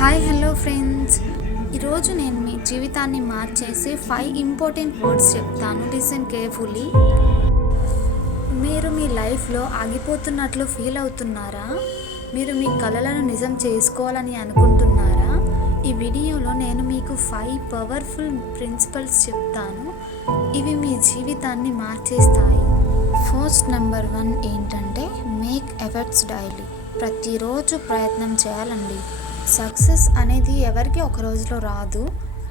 Hi hello friends, ఈరోజు నేను మీ జీవితాన్ని మార్చేసే 5 ఇంపార్టెంట్ వర్డ్స్ చెప్తాను. Listen carefully. మీరు మీ లైఫ్లో ఆగిపోతున్నట్లు ఫీల్ అవుతున్నారా? మీరు మీ కలలను నిజం చేసుకోవాలని అనుకుంటున్నారా? ఈ వీడియోలో నేను మీకు 5 పవర్ఫుల్ ప్రిన్సిపల్స్ చెప్తాను. ఇవి మీ జీవితాన్ని మార్చేస్తాయి. ఫస్ట్ నెంబర్ 1 ఏంటంటే మేక్ ఎఫర్ట్స్ డైలీ. ప్రతిరోజు ప్రయత్నం చేయాలండి. సక్సెస్ అనేది ఎవరికి ఒక రోజులో రాదు.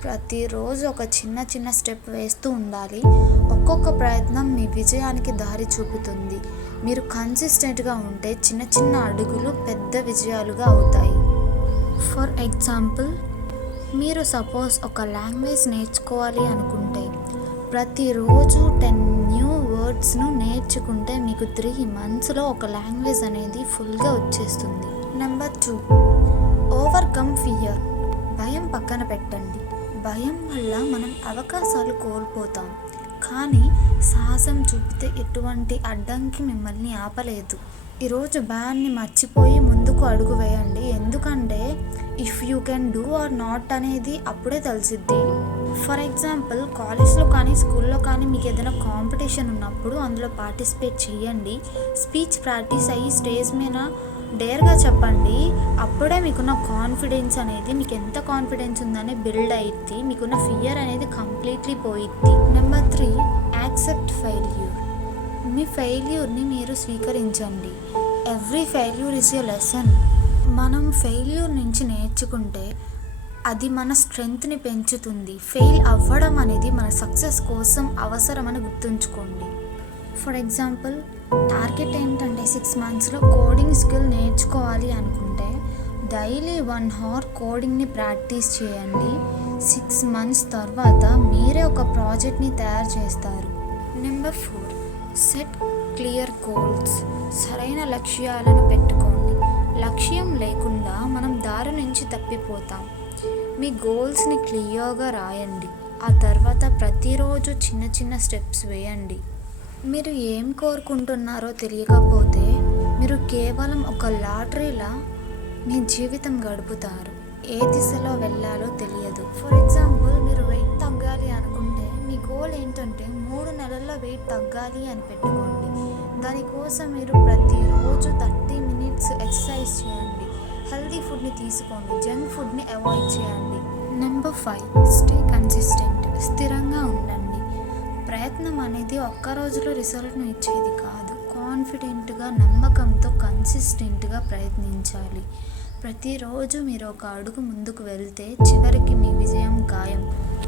ప్రతిరోజు ఒక చిన్న స్టెప్ వేస్తూ ఉండాలి. ఒక్కొక్క ప్రయత్నం మీ విజయానికి దారి చూపుతుంది. మీరు కన్సిస్టెంట్గా ఉంటే చిన్న అడుగులు పెద్ద విజయాలుగా అవుతాయి. ఫర్ ఎగ్జాంపుల్, మీరు సపోజ్ ఒక లాంగ్వేజ్ నేర్చుకోవాలి అనుకుంటే ప్రతిరోజు 10 న్యూ వర్డ్స్ను నేర్చుకుంటే మీకు 3 monthsలో ఒక లాంగ్వేజ్ అనేది ఫుల్గా వచ్చేస్తుంది. Number 2, overcome fear. భయం పక్కన పెట్టండి. భయం వల్ల మనం అవకాశాలు కోల్పోతాం, కానీ సాహసం చూపితే ఎటువంటి అడ్డంకి మిమ్మల్ని ఆపలేదు. ఈరోజు భయాన్ని మర్చిపోయి ముందుకు అడుగు వేయండి. ఎందుకంటే if you can do or not అనేది అప్పుడే తెలిసిద్ది. ఫర్ ఎగ్జాంపుల్, కాలేజ్లో కానీ స్కూల్లో కానీ మీకు ఏదైనా కాంపిటీషన్ ఉన్నప్పుడు అందులో పార్టిసిపేట్ చేయండి. స్పీచ్ ప్రాక్టీస్ అయ్యి స్టేజ్ మీద డేర్గా చెప్పండి. అప్పుడే మీకున్న కాన్ఫిడెన్స్ అనేది, మీకు ఎంత కాన్ఫిడెన్స్ ఉందని బిల్డ్ అయ్యిద్ది. మీకున్న ఫియర్ అనేది కంప్లీట్లీ పోయిద్ది. Number 3, accept failure. మీ ఫెయిల్యూర్ని మీరు స్వీకరించండి. Every failure is a lesson. మనం ఫెయిల్యూర్ నుంచి నేర్చుకుంటే అది మన స్ట్రెంగ్త్ని పెంచుతుంది. ఫెయిల్ అవ్వడం అనేది మన సక్సెస్ కోసం అవసరమని గుర్తుంచుకోండి. ఫర్ ఎగ్జాంపుల్, టార్గెట్ ఏంటంటే 6 monthsలో కోడింగ్ స్కిల్ నేర్చుకోవాలి అనుకుంటే డైలీ 1 hour కోడింగ్ని ప్రాక్టీస్ చేయండి. 6 months తర్వాత మీరే ఒక ప్రాజెక్ట్ని తయారు చేస్తారు. Number 4, set clear goals. సరైన లక్ష్యాలను పెట్టుకోండి. లక్ష్యం లేకుండా మనం దారి నుంచి తప్పిపోతాం. మీ గోల్స్ని క్లియర్గా రాయండి. ఆ తర్వాత ప్రతిరోజు చిన్న స్టెప్స్ వేయండి. మీరు ఏం కోరుకుంటున్నారో తెలియకపోతే మీరు కేవలం ఒక లాటరీలా మీ జీవితం గడుపుతారు. ఏ దిశలో వెళ్ళాలో తెలియదు. ఫర్ ఎగ్జాంపుల్, మీరు వెయిట్ తగ్గాలి అనుకుంటే మీ గోల్ ఏంటంటే 3 నెలల్లో వెయిట్ తగ్గాలి అని పెట్టుకోండి. దానికోసం మీరు ప్రతిరోజు 30 minutes ఎక్సర్సైజ్ చేయండి. హెల్తీ ఫుడ్ని తీసుకోండి. జంక్ ఫుడ్ని అవాయిడ్ చేయండి. Number 5, stay consistent. స్థిరంగా ఉండండి. ప్రయత్నం అనేది ఒక్క రోజులో రిజల్ట్ను ఇచ్చేది కాదు. కాన్ఫిడెంట్గా, నమ్మకంతో కన్సిస్టెంట్గా ప్రయత్నించాలి. ప్రతిరోజు మీరు ఒక అడుగు ముందుకు వెళ్తే చివరికి మీ విజయం ఖాయం.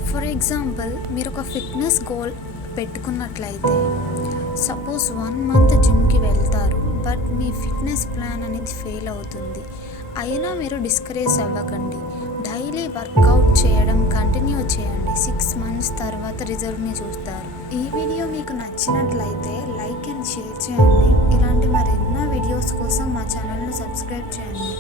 ఫర్ ఎగ్జాంపుల్, మీరు ఒక ఫిట్నెస్ గోల్ పెట్టుకున్నట్లయితే సపోజ్ 1 month జిమ్కి వెళ్తారు, బట్ మీ ఫిట్నెస్ ప్లాన్ అనేది ఫెయిల్ అవుతుంది. అయినా మీరు డిస్కరేజ్ అవ్వకండి. డైలీ వర్కౌట్ చేయడం కంటిన్యూ చేయండి. 6 months తర్వాత రిజల్ట్ని చూస్తారు. ఈ వీడియో మీకు నచ్చినట్లయితే లైక్ అండ్ షేర్ చేయండి. ఇలాంటి మరెన్నో వీడియోస్ కోసం మా ఛానల్ను సబ్స్క్రైబ్ చేయండి.